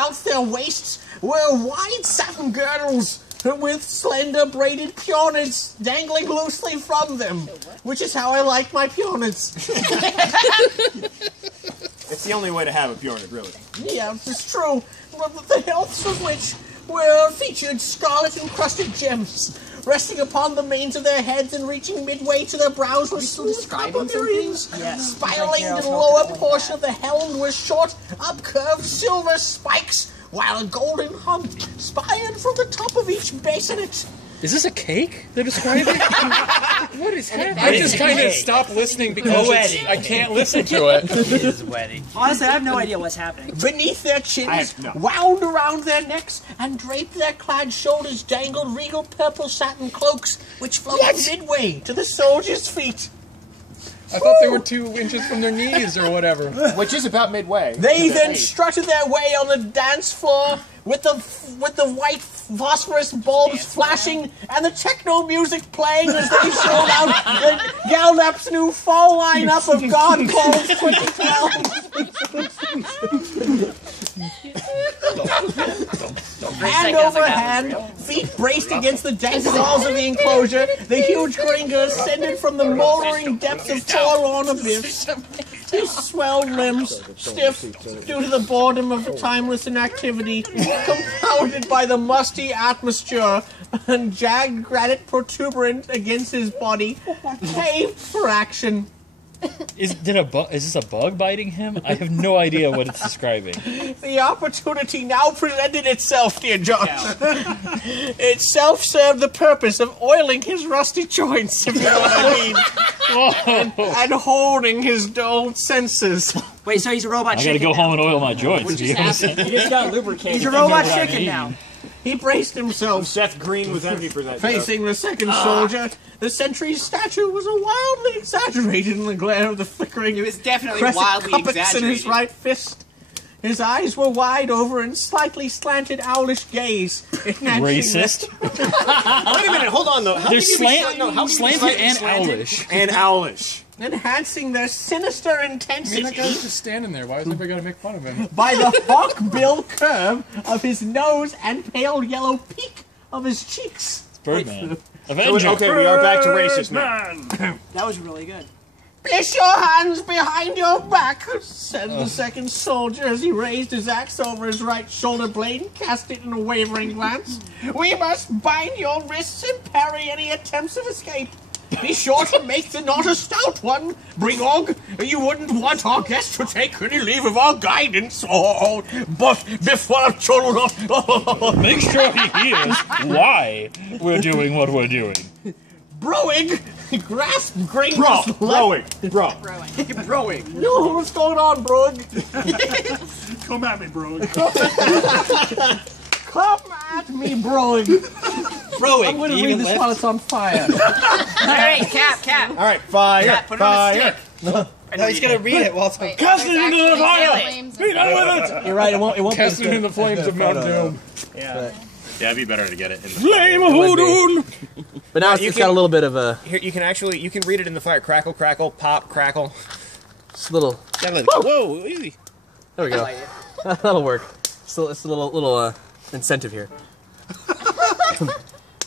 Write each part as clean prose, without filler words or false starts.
about their waists were wide satin girdles with slender braided peonids dangling loosely from them, which is how I like my peonids. It's the only way to have a peonid, really. Yeah, it's true. The hilts of which were featured scarlet-encrusted gems, resting upon the manes of their heads and reaching midway to their brows were smooth barbarians. Yes. Spiraling the lower portion of the helm were short, up-curved silver spikes, while a golden hump spired from the top of each bassinet. Is this a cake they're describing? What is happening? I just kind of stopped listening because I can't listen to it. It is wedding. Honestly, I have no idea what's happening. Beneath their chins, wound around their necks, and draped their clad shoulders dangled regal purple satin cloaks, which floated midway to the soldiers' feet. I thought they were 2 inches from their knees or whatever. Which is about midway. They then strutted their way on the dance floor with the white phosphorus bulbs flashing and the techno music playing as they showed out Galdap's new fall lineup of God Calls 2012. Hand over hand, feet braced against the dense walls of the enclosure, the huge Gringa ascended from the mouldering depths of forlorn abyss. His swelled limbs, stiff due to the boredom of the timeless inactivity, compounded by the musty atmosphere and jagged granite protuberant against his body, caved for action. Is this a bug biting him? I have no idea what it's describing. The opportunity now presented itself, dear Josh. Itself served the purpose of oiling his rusty joints, if you know what I mean, and holding his dulled senses. Wait, so he's a robot chicken. I gotta go home and oil my joints. He just got lubricated. He's a robot chicken now. He braced himself. Seth Green was envy for that. Facing the second soldier, the sentry's stature was wildly exaggerated in the glare of the flickering. It was definitely crescent wildly cuppets in exaggerated. his right fist. His eyes were wide over and slightly slanted owlish gaze. Racist. Wait a minute, hold on though. How They're slanted and owlish. And owlish. Enhancing their sinister I mean, intensity that guy's just standing there. Why is everybody gotta make fun of him? by the hawk-bill curve of his nose and pale yellow peak of his cheeks. Birdman. Avenger. Okay, we are back to racist man. That was really good. Place your hands behind your back, said the second soldier as he raised his axe over his right shoulder blade and cast it in a wavering glance. We must bind your wrists and parry any attempts of escape. Be sure to make the knot a stout one, Brigog. You wouldn't want our guest to take any leave of our guidance. But before Make sure he hears why we're doing what we're doing. Broig grasped Gringo's Broing. No, what's going on, Broig? Come at me, bro. Come at me, Broig. I'm going to read this while it's on fire. Alright, Cap. Alright, fire. Cap, put it on a stick. No, he's gonna read it while it's on. Cast it into the fire! Be done with it! You're right, it won't Cast it in the flames of Mount Doom. Yeah, it'd be better to get it in the Flame of Hoodoo! But now it's got a little bit of a... Here, you can read it in the fire. Crackle, crackle, pop, crackle. It's a little... Whoa, easy. There we go. That'll work. It's a little incentive here.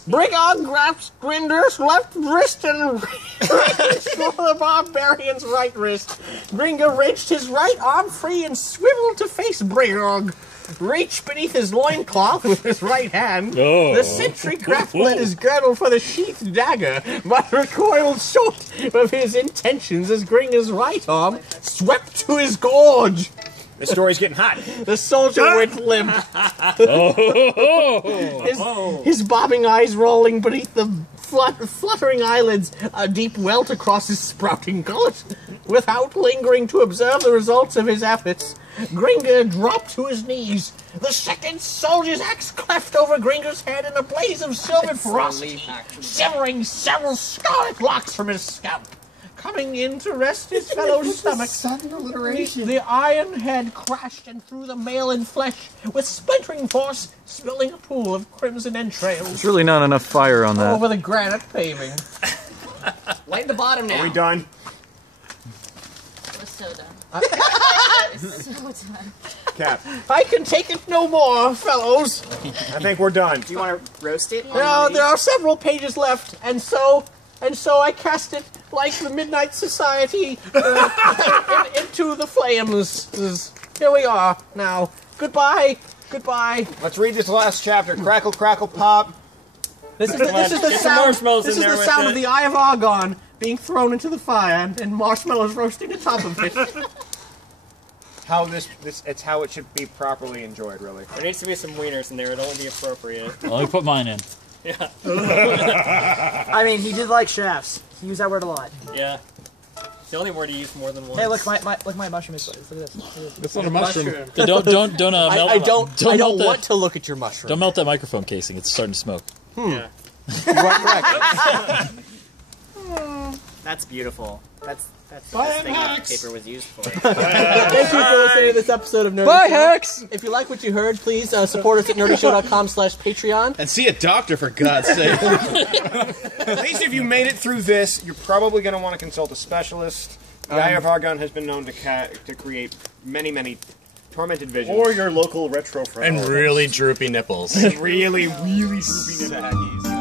Brigog grasps Grinder's left wrist and reached for the barbarian's right wrist. Gringa wrenched his right arm free and swiveled to face Brigog. Reached beneath his loincloth with his right hand. Oh. The sentry grappled at his girdle for the sheathed dagger, but recoiled short of his intentions as Gringa's right arm swept to his gorge. The story's getting hot. The soldier went limp. His bobbing eyes rolling beneath the fluttering eyelids, a deep welt across his sprouting gullet. Without lingering to observe the results of his efforts, Gringa dropped to his knees. The second soldier's axe cleft over Gringa's head in a blaze of silver ferocity, severing several scarlet locks from his scalp. Coming in to rest his fellow's stomach, the iron head crashed and threw the mail in flesh with splintering force, spilling a pool of crimson entrails. There's really not enough fire on that. Over the granite paving. Light the bottom now. Are we done? We're so done. So done. Cap. I can take it no more, fellows. I think we're done. Do you want to roast it? There are several pages left, and so I cast it like the Midnight Society into the flames. Here we are now. Goodbye. Let's read this last chapter. Crackle, crackle, pop. This is the sound of the Eye of Argon being thrown into the fire and marshmallows roasting atop of it. It's how it should be properly enjoyed, really. There needs to be some wieners in there. It'd only be appropriate. Let me put mine in. Yeah. I mean, he did like chefs. He used that word a lot. Yeah. It's the only word he used more than once. Hey, look, my mushroom is. Look at this. It's not a mushroom. Don't melt. I don't melt want to look at your mushroom. Don't melt that microphone casing. It's starting to smoke. Yeah. You are correct. That's beautiful. That's the best thing that paper was used for. Thank you for listening to this episode of Nerdy Bye, Show. hacks! If you like what you heard, please support us at nerdyshow.com/Patreon. And see a doctor, for God's sake. At least if you made it through this, you're probably going to want to consult a specialist. The Eye of Argon has been known to create many tormented visions. Or your local retro friend. And really droopy nipples. really droopy nipples.